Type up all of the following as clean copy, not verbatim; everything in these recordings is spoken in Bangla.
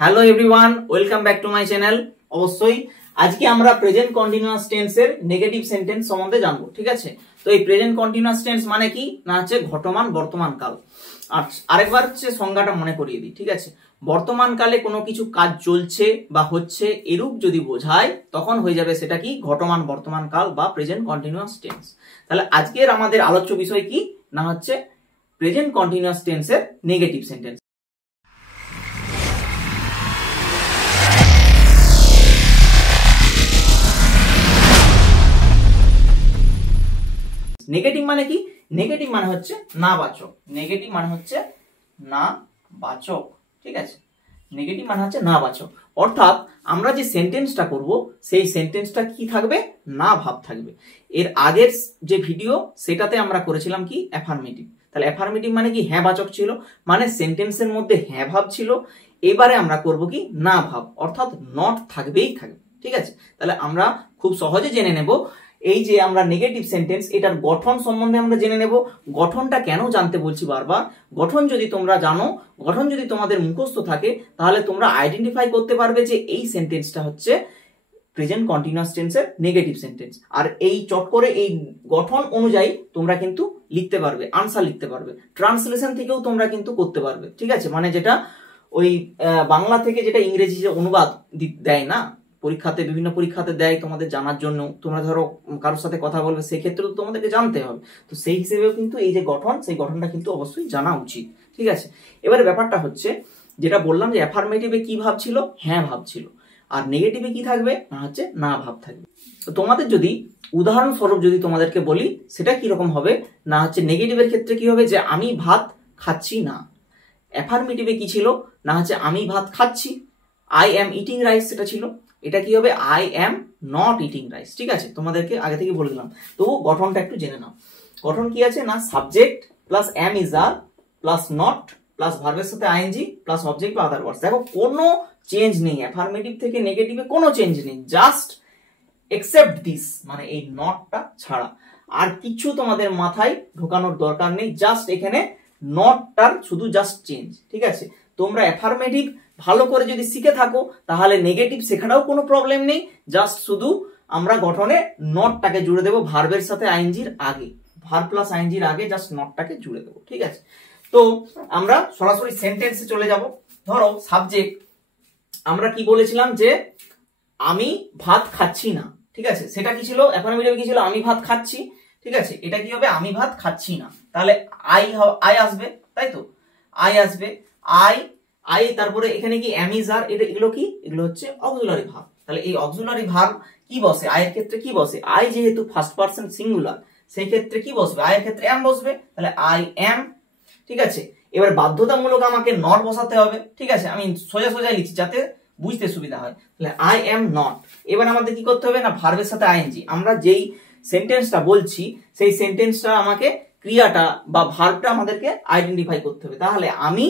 Hello everyone, welcome back to my channel. অবশ্যই আজকে আমরা প্রেজেন্ট কন্টিনিউয়াস টেন্সের নেগেটিভ সেন্টেন্স সম্বন্ধে জানবো, ঠিক আছে। তো এই প্রেজেন্ট কন্টিনিউয়াস টেন্স মানে কি না হচ্ছে ঘটমান বর্তমান কাল। আর আরেকবার হচ্ছে সংজ্ঞাটা মনে করিয়ে দিই, ঠিক আছে। বর্তমান কালে কোনো কিছু কাজ চলছে বা হচ্ছে এরূপ যদি বোঝায় তখন হয়ে যাবে সেটা কি ঘটমান বর্তমান কাল বা প্রেজেন্ট কন্টিনিউয়াস টেন্স। তাহলে আজকের আমাদের আলোচ্য বিষয় কি না হচ্ছে প্রেজেন্ট কন্টিনিউয়াস টেন্সের নেগেটিভ সেন্টেন্স। নেগেটিভ মানে কি? নেগেটিভ মানে হচ্ছে না বাচক। নেগেটিভ মানে হচ্ছে না বাচক, ঠিক আছে। নেগেটিভ মানে হচ্ছে না বাচক, অর্থাৎ আমরা যে সেন্টেন্সটা করব সেই সেন্টেন্সটা কি থাকবে? না ভাব থাকবে। এর আগের যে ভিডিও সেটাতে আমরা করেছিলাম কি অ্যাফার্মেটিভ। তাহলে অ্যাফার্মেটিভ মানে কি হ্যাঁ বাচক ছিল, মানে সেন্টেন্সের মধ্যে হ্যাঁ ভাব ছিল। এবারে আমরা করব কি না ভাব, অর্থাৎ নট থাকবেই থাকবে, ঠিক আছে। তাহলে আমরা খুব সহজে জেনে নেব এই যে আমরা নেগেটিভ সেন্টেন্স এটার গঠন সম্বন্ধে আমরা জেনে নেব। গঠনটা কেন জানতে বলছি বারবার? গঠন যদি তোমরা জানো, গঠন যদি তোমাদের মুখস্থ থাকে, তাহলে তোমরা আইডেন্টিফাই করতে পারবে যে এই সেন্টেন্সটা হচ্ছে প্রেজেন্ট কন্টিনিউয়াস টেন্সের নেগেটিভ সেন্টেন্স। আর এই চট করে এই গঠন অনুযায়ী তোমরা কিন্তু লিখতে পারবে, আনসার লিখতে পারবে। ট্রান্সলেশন থেকেও তোমরা কিন্তু করতে পারবে, ঠিক আছে। মানে যেটা ওই বাংলা থেকে যেটা ইংরেজি যে অনুবাদ দেয় না পরীক্ষাতে, বিভিন্ন পরীক্ষাতে দেয় তোমাদের জানার জন্য। তোমরা ধরো কারোর সাথে কথা বলবে, সেই ক্ষেত্রে তো তোমাদেরকে জানতে হবে। তো সেই হিসেবেও কিন্তু এই যে গঠন, সেই গঠনটা কিন্তু অবশ্যই জানা উচিত, ঠিক আছে। এবারে ব্যাপারটা হচ্ছে যেটা বললাম যে অ্যাফার্মেটিভে কি ভাব ছিল? হ্যাঁ ভাব ছিল। আর নেগেটিভে কি থাকবে না হচ্ছে না ভাব থাকবে। তো তোমাদের যদি উদাহরণস্বরূপ যদি তোমাদেরকে বলি সেটা কিরকম হবে না হচ্ছে নেগেটিভের ক্ষেত্রে কি হবে যে আমি ভাত খাচ্ছি না। অ্যাফার্মেটিভে কি ছিল না হচ্ছে আমি ভাত খাচ্ছি, আই এম ইটিং রাইস, সেটা ছিল। এটা কি হবে? I am not eating rice, ঠিক আছে। তোমাদেরকে আগে থেকে বলে দিলাম। তো গঠনটা একটু জেনে নাও। গঠন কি আছে না subject plus am is are plus not plus ভার্বের সাথে আইএনজি প্লাস অবজেক্ট বা আদার ওয়ার্ডস। দেখো কোনো চেঞ্জ নেই, অ্যাফার্মেটিভ থেকে নেগেটিভে কোনো চেঞ্জ নেই, জাস্ট এক্সেপ্ট দিস, মানে এই নটটা ছাড়া আর কিছু তোমাদের মাথায় ঢোকানোর দরকার নেই। জাস্ট এখানে নটটার শুধু জাস্ট চেঞ্জ, ঠিক আছে। তোমরা অ্যাফার্মেটিভ ভালো করে যদি শিখে থাকো তাহলে নেগেটিভ শেখাটাও কোনো প্রবলেম নেই। জাস্ট শুধু আমরা গঠনে নটটাকে জুড়ে দেবো ভার্বের সাথে আইএনজির আগে, ভার্ব প্লাস আইএনজির আগে জাস্ট নটটাকে জুড়ে দেবো, ঠিক আছে। তো আমরা সরাসরি সেন্টেন্সে চলে যাব। ধরো সাবজেক্ট আমরা কি বলেছিলাম যে আমি ভাত খাচ্ছি না, ঠিক আছে। সেটা কি ছিল? অ্যাফার্মেটিভে কি ছিল? আমি ভাত খাচ্ছি, ঠিক আছে। এটা কি হবে? আমি ভাত খাচ্ছি না। তাহলে আই আসবে, তাই তো, আই আসবে। আই তারপরে এখানে কি এম ইজ আর, এগুলো কি? এগুলো হচ্ছে অক্সিলারি ভার্ব। তাহলে এই অক্সিলারি ভার্ব কি বসে? আই এর ক্ষেত্রে কি বসে? আই যেহেতু ফার্স্ট পারসন সিঙ্গুলার, সেই ক্ষেত্রে কি বসবে? আই এর ক্ষেত্রে এম বসবে। তাহলে আই এম, ঠিক আছে। এবার বাধ্যতামূলক আমাকে নট বসাতে হবে, ঠিক আছে। আমি সোজা সোজা লিখছি যাতে বুঝতে সুবিধা হয়। তাহলে আই এম নট। এবার আমাদের কি করতে হবে না ভার্বের সাথে আইএনজি। আমরা যেই সেন্টেন্সটা বলছি সেই সেন্টেন্সটা আমাকে ক্রিয়াটা বা ভার্বটা আমাদেরকে আইডেন্টিফাই করতে হবে। তাহলে আমি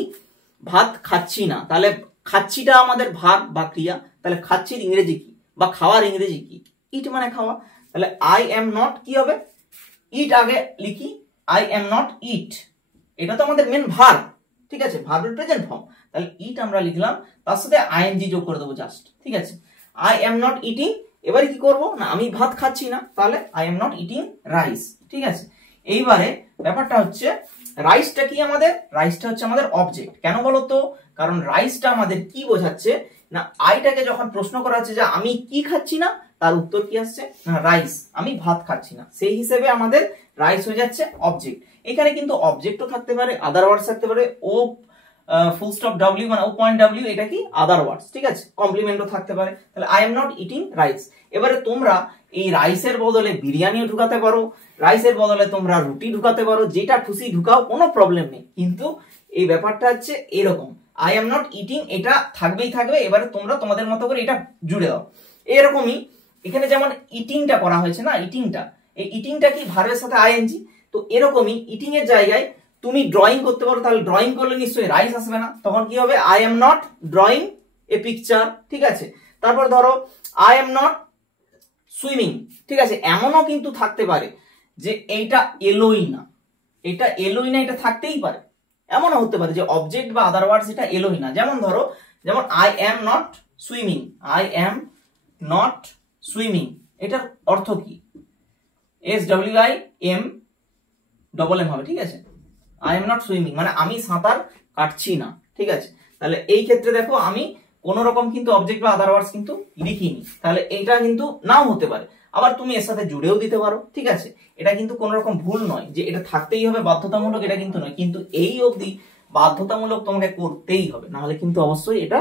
ভাত খাচ্ছি না, তাহলে খাচ্ছিটা আমাদের ভার্ব বা ক্রিয়া। তাহলে খাচ্ছির ইংরেজি কি বা খাওয়ার ইংরেজি কি? ইট মানে খাওয়া। তাহলে আই এম নট কি হবে? ইট আগে লিখি, আই এম নট ইট। এটা তো আমাদের মেন ভার্ব, ঠিক আছে, ভার্বের প্রেজেন্ট ফর্ম। তাহলে ইট আমরা লিখলাম, তার সাথে আইএনজি যোগ করে দেবো জাস্ট, ঠিক আছে। I am not eating. এবারে কি করব না আমি ভাত খাচ্ছি না, তাহলে I am not eating rice, ঠিক আছে। এইবারে ব্যাপারটা হচ্ছে রাইসটা কি আমাদের? রাইসটা হচ্ছে আমাদের অবজেক্ট। কেন বলো তো? কারণ রাইসটা আমাদের কি বোঝাচ্ছে না আইটাকে যখন প্রশ্ন করা হচ্ছে যে আমি কি খাচ্ছি না, তার উত্তর কি আসছে না রাইস, আমি ভাত খাচ্ছি না। সেই হিসেবে আমাদের রাইস হয়ে যাচ্ছে অবজেক্ট। এখানে কিন্তু অবজেক্টও থাকতে পারে, আদার ওয়ার্ডস থাকতে পারে। ও ফুল স্টপ ডাব্লিউ মানে ও পয়েন্ট ডাব্লিউ, এটা কি আদার ওয়ার্ডস, ঠিক আছে। কমপ্লিমেন্টও থাকতে পারে। তাহলে I am not eating rice. এবারে তোমরা এই রাইসের বদলে বিরিয়ানিও ঢুকাতে পারো, রাইসের বদলে তোমরা রুটি ঢুকাতে পারো, যেটা খুশি ঢুকাও, কোনো প্রবলেম নেই। কিন্তু এই ব্যাপারটা হচ্ছে এরকম, আই এম নট ইটিং এটা থাকবেই থাকবে। এবারে তোমরা তোমাদের মতো করে এটা জুড়ে দাও। এরকমই এখানে যেমন ইটিংটা করা হয়েছে না, ইটিংটা, এই ইটিংটা কি ভার্বের সাথে আইএনজি। তো এরকমই ইটিং এর জায়গায় তুমি ড্রয়িং করতে পারো। তাহলে ড্রয়িং করলে নিশ্চয়ই রাইস আসবে না, তখন কি হবে? I am not drawing a picture, ঠিক আছে। তারপর ধরো আই এম নট সুইমিং, ঠিক আছে। এমনও কিন্তু থাকতে পারে যে এইটা এলোই না, এটা এলোই না, এটা থাকতেই পারে। এমনও হতে পারে যে অবজেক্ট বা আদার ওয়ার্ডস এটা এলোই না। যেমন ধরো যেমন I am not swimming, I am not swimming, এটার অর্থ কি? SWIM হবে, ঠিক আছে। আই এম নট সুইমিং মানে আমি সাঁতার কাটছি না, ঠিক আছে। তাহলে এই ক্ষেত্রে দেখো আমি কোন রকম কিন্তু অবজেক্ট বা আদার ওয়ার্ডস কিন্তু লিখিনি, তাহলে এটা কিন্তু নাও হতে পারে, আবার তুমি এর সাথে জুড়েও দিতে পারো, ঠিক আছে। এটা কিন্তু কোন রকম ভুল নয় যে এটা থাকতেই হবে বাধ্যতামূলক, এটা কিন্তু নয়, কিন্তু এই অবধি বাধ্যতামূলক তোমাকে করতেই হবে, না হলে কিন্তু অবশ্যই এটা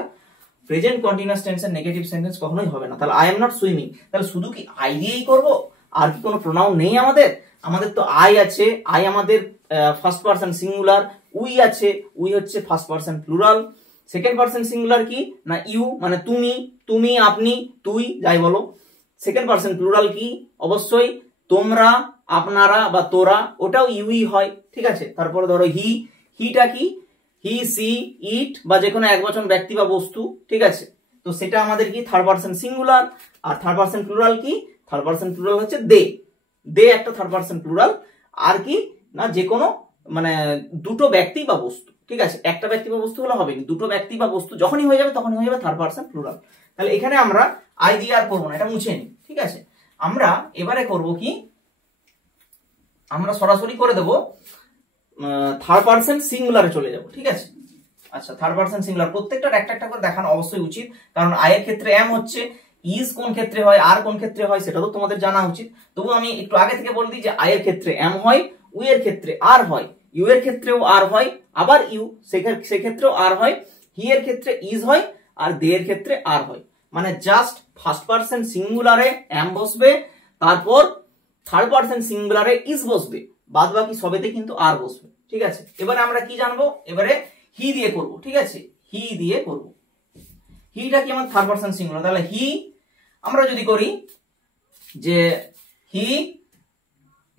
প্রেজেন্ট কন্টিনিউয়াস টেন্সের নেগেটিভ সেন্টেন্স কখনোই হবে না। তাহলে আই এম নট সুইমিং, তাহলে শুধু কি আই দিয়েই করব? আর কি কোনো প্রোনাউন নেই আমাদের? আমাদের তো আই আছে, আই আমাদের ফার্স্ট পারসন সিঙ্গুলার, উই আছে, উই হচ্ছে first person plural, second person singular কি না ইউ মানে তুমি, তুমি, আপনি, তুই, যাই বলো। সেকেন্ড পারসন প্লুরাল কি? অবশ্যই তোমরা, আপনারা বা তোরা, ওটাও ইউই হয়, ঠিক আছে। তারপরে ধরো হি, হিটা কি? হি, সি, ইট বা যে কোনো একবচন ব্যক্তি বা বস্তু, ঠিক আছে। তো সেটা আমাদের কি থার্ড পারসন সিঙ্গুলার। আর থার্ড পারসন প্লুরাল কি? থার্ড পারসন প্লুরাল হচ্ছে দে, দে একটা থার্ড পারসন প্লুরাল। আর কি না যে কোনো মানে দুটো ব্যক্তি বা বস্তু, ঠিক আছে। একটা ব্যক্তি বা বস্তু হলে হবে না, দুটো ব্যক্তি বা বস্তু যখনই হয়ে যাবে তখনই হয়ে যাবে থার্ড পারসন প্লুরাল। তাহলে এখানে আমরা আই দিয়ে আর করবো না, এটা মুছে নিই, ঠিক আছে। আমরা এবারে করব কি, আমরা সরাসরি করে দেব থার্ড পারসন সিঙ্গুলারে চলে যাব, ঠিক আছে। আচ্ছা, থার্ড পারসন সিঙ্গুলার প্রত্যেকটা একটা একটা করে দেখানো অবশ্যই উচিত, কারণ আই এর ক্ষেত্রে এম হচ্ছে, ইজ কোন ক্ষেত্রে হয়, আর কোন ক্ষেত্রে হয় সেটা তো তোমাদের জানা উচিত। তবু আমি একটু আগে থেকে বলে দিই যে আই এর ক্ষেত্রে এম হয়, উই এর ক্ষেত্রে আর হয়, ইউ এর ক্ষেত্রেও আর হয়, আবার ইউ সেক্ষেত্রেও আর হয়, হি এর ক্ষেত্রে ইজ হয়, আর দে এর ক্ষেত্রে আর হয়। মানে জাস্ট ফার্স্ট পারসন সিঙ্গুলারে এম বসবে, তারপর থার্ড পারসন সিঙ্গুলারে ইজ বসবে, বাদ বাকি সবেতে কিন্তু আর বসবে, ঠিক আছে। এবারে আমরা কি জানবো? এবারে হি দিয়ে করব, ঠিক আছে, হি দিয়ে করব। হিটা কি আমার থার্ড পারসন সিঙ্গুলার, তাহলে হি আমরা যদি করি যে হি,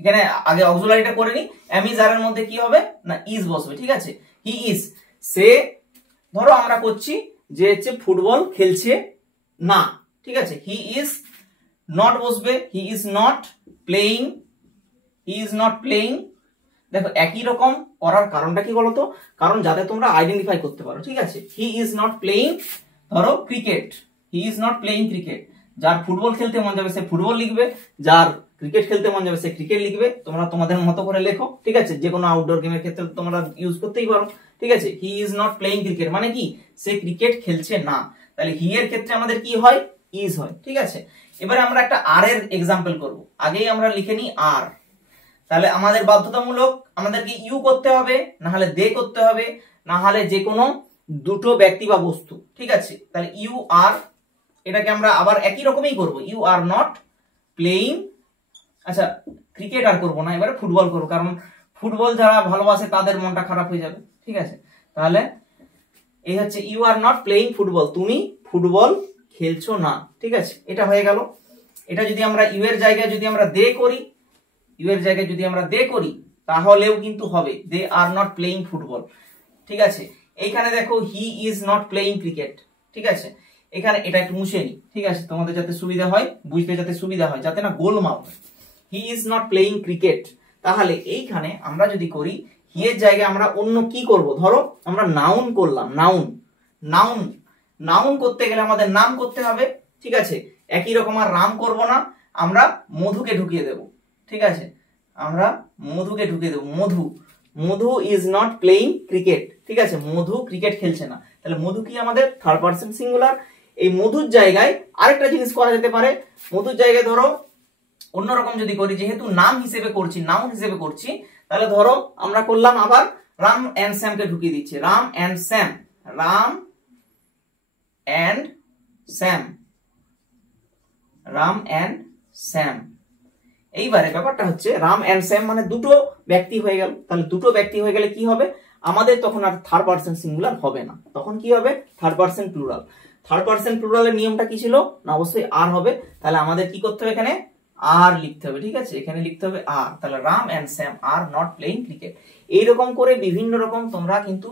এখানে আগে অক্সিলারিটা করে নি, এম ইজ আর এর মধ্যে কি হবে না ইজ বসবে, ঠিক আছে। হি ইজ, সে ধরো আমরা করছি যে হচ্ছে ফুটবল খেলছে না, ঠিক আছে। হি ইজ নট বসবে, he is not playing, he is not playing. দেখো একই রকম করার কারণটা কি বলতো? কারণ যাতে তোমরা আইডেন্টিফাই করতে পারো, ঠিক আছে। হি ইজ নট প্লেইং ধরো cricket, he is not playing cricket. যার ফুটবল খেলতে মন যাবে সে ফুটবল লিখবে, যার ক্রিকেট খেলতে মন যাবে সে ক্রিকেট লিখবে। তোমরা তোমাদের মতো করে লেখো, ঠিক আছে। যে কোনো আউটডোর গেমের ক্ষেত্রে তোমরা ইউজ করতেই পারো, ঠিক আছে। He is not playing cricket মানে কি? সে ক্রিকেট খেলছে না। তাহলে হি এর ক্ষেত্রে আমাদের কি হয়? ইজ হয়, ঠিক আছে। এবারে আমরা একটা আর এর এক্সাম্পল করব। আগেই আমরা লিখে নিই আর। তাহলে আমাদের বাধ্যতামূলক আমাদেরকে ইউ করতে হবে, না হলে দে করতে হবে, না হলে যে কোনো দুটো ব্যক্তি বা বস্তু, ঠিক আছে। তাহলে ইউ আর, এটাকে আমরা আবার একই রকমই করব, ইউ আর নট প্লেইং। আচ্ছা, ক্রিকেট আর করবো না, এবারে ফুটবল করবো, কারণ ফুটবল যারা ভালোবাসে তাদের মনটা খারাপ হয়ে যাবে, ঠিক আছে। তাহলে এই হচ্ছে you are not playing football, তুমি ফুটবল খেলছো না, ঠিক আছে। এটা হয়ে গেল। এটা যদি আমরা ইউ এর জায়গায় যদি আমরা দে করি, ইউ এর জায়গায় যদি আমরা দে করি তাহলেও কিন্তু হবে, দে আর নট প্লেইং ফুটবল, ঠিক আছে। এইখানে দেখো he is not playing cricket, ঠিক আছে। এখানে এটা একটু মুছে নি, ঠিক আছে, তোমাদের যাতে সুবিধা হয়, বুঝতে যাতে সুবিধা হয়, যাতে না গোলমাল হয়। He is not playing cricket. তাহলে এইখানে আমরা যদি করি হি এর জায়গায় আমরা অন্য কি করব? ধরো আমরা নাউন করলাম, নাউন, নাউন, নাউন করতে গেলে আমাদের নাম করতে হবে, ঠিক আছে। একই রকম আর রাম করব না, আমরা মধুকে ঢুকিয়ে দেব, ঠিক আছে। আমরা মধুকে ঢুকিয়ে দেব, মধু, মধু ইজ নট প্লেইং ক্রিকেট, ঠিক আছে। মধু ক্রিকেট খেলছে না। তাহলে মধু কি আমাদের থার্ড পারসন সিঙ্গুলার। এই মধুর জায়গায় আরেকটা জিনিস করা যেতে পারে। মধুর জায়গায় ধরো অন্যরকম যদি করি, যেহেতু নাম হিসেবে করছি, নাউন হিসেবে করছি, তাহলে ধরো আমরা করলাম আবার রাম এন্ড স্যামকে ঢুকিয়ে দিচ্ছি, Ram and Sam, Ram and Sam, Ram and Sam. এইবারে ব্যাপারটা হচ্ছে রাম এন্ড স্যাম মানে দুটো ব্যক্তি হয়ে গেল। তাহলে দুটো ব্যক্তি হয়ে গেলে কি হবে? আমাদের তখন আর থার্ড পারসন সিঙ্গুলার হবে না, তখন কি হবে? Third person plural. Third person প্লুরালের নিয়মটা কি ছিল? না অবশ্যই আর হবে। তাহলে আমাদের কি করতে হবে? এখানে আর লিখতে হবে, ঠিক আছে। এখানে লিখতে হবে আর। তাহলে Ram and Sam are not playing cricket. এইরকম করে বিভিন্ন রকম তোমরা কিন্তু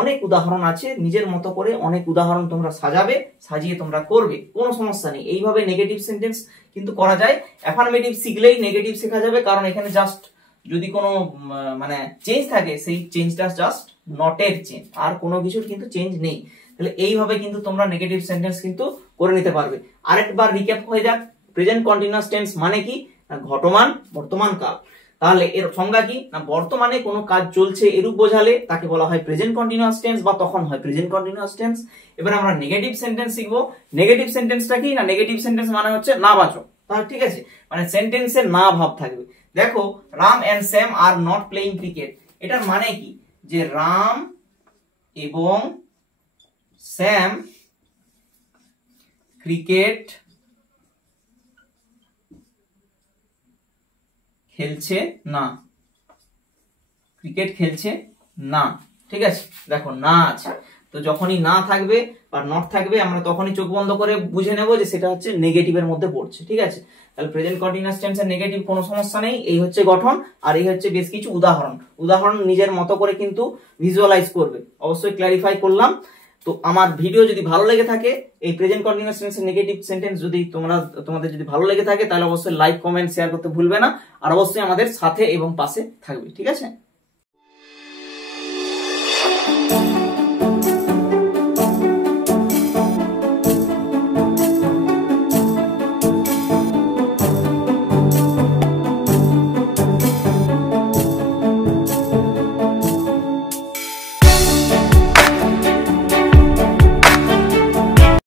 অনেক উদাহরণ আছে, নিজের মতো করে অনেক উদাহরণ তোমরা সাজাবে, সাজিয়ে তোমরা করবে, কোনো সমস্যা নেই। এইভাবে নেগেটিভ সেন্টেন্স কিন্তু করা যায়। অ্যাফার্মেটিভ শিখলেই নেগেটিভ শেখা যাবে, কারণ এখানে জাস্ট যদি কোনো মানে চেঞ্জ থাকে সেই চেঞ্জটা জাস্ট নটের চেঞ্জ, আর কোনো কিছুর কিন্তু চেঞ্জ নেই। তাহলে এইভাবে কিন্তু তোমরা নেগেটিভ সেন্টেন্স কিন্তু করে নিতে পারবে। আরেকবার রিক্যাপ হয়ে যাক, প্রেজেন্ট কন্টিনিউয়াস টেন্স মানে কি, না ঘটমান বর্তমান কাল। তাহলে এর সংজ্ঞা কি, না বর্তমানে কোনো কাজ চলছে এরূপ বোঝালে তাকে বলা হয় প্রেজেন্ট কন্টিনিউয়াস টেন্স, বা তখন হয় প্রেজেন্ট কন্টিনিউয়াস টেন্স। এবার আমরা নেগেটিভ সেন্টেন্স শিখবো। নেগেটিভ সেন্টেন্সটা কি, না নেগেটিভ সেন্টেন্স মানে হচ্ছে নাবাচক। তাহলে ঠিক আছে, মানে সেন্টেন্সে না ভাব থাকবে। দেখো, Ram and Sam are not playing cricket, এটার মানে কি, যে রাম এবং স্যাম ক্রিকেট খেলছে না, ক্রিকেট খেলছে না। ঠিক আছে, দেখো না আছে, তো যখনই না থাকবে বা নট থাকবে আমরা তখনই চোখ বন্ধ করে বুঝে নেব যে সেটা হচ্ছে নেগেটিভের মধ্যে পড়ছে। ঠিক আছে, তাহলে প্রেজেন্ট কন্টিনিউয়াস টেন্সের নেগেটিভ কোনো সমস্যা নেই। এই হচ্ছে গঠন, আর এই হচ্ছে বেশ কিছু উদাহরণ নিজের মতো করে কিন্তু ভিজুয়ালাইজ করবে। অবশ্যই ক্ল্যারিফাই করলাম। তো আমার ভিডিও যদি ভালো লেগে থাকে, এই প্রেজেন্ট কন্টিনিউয়াস টেন্সের নেগেটিভ সেন্টেন্স যদি তোমাদের যদি ভালো লেগে থাকে, তাহলে অবশ্যই লাইক, কমেন্ট, শেয়ার করতে ভুলবে না। আর অবশ্যই আমাদের সাথে এবং পাশে থাকবে। ঠিক আছে।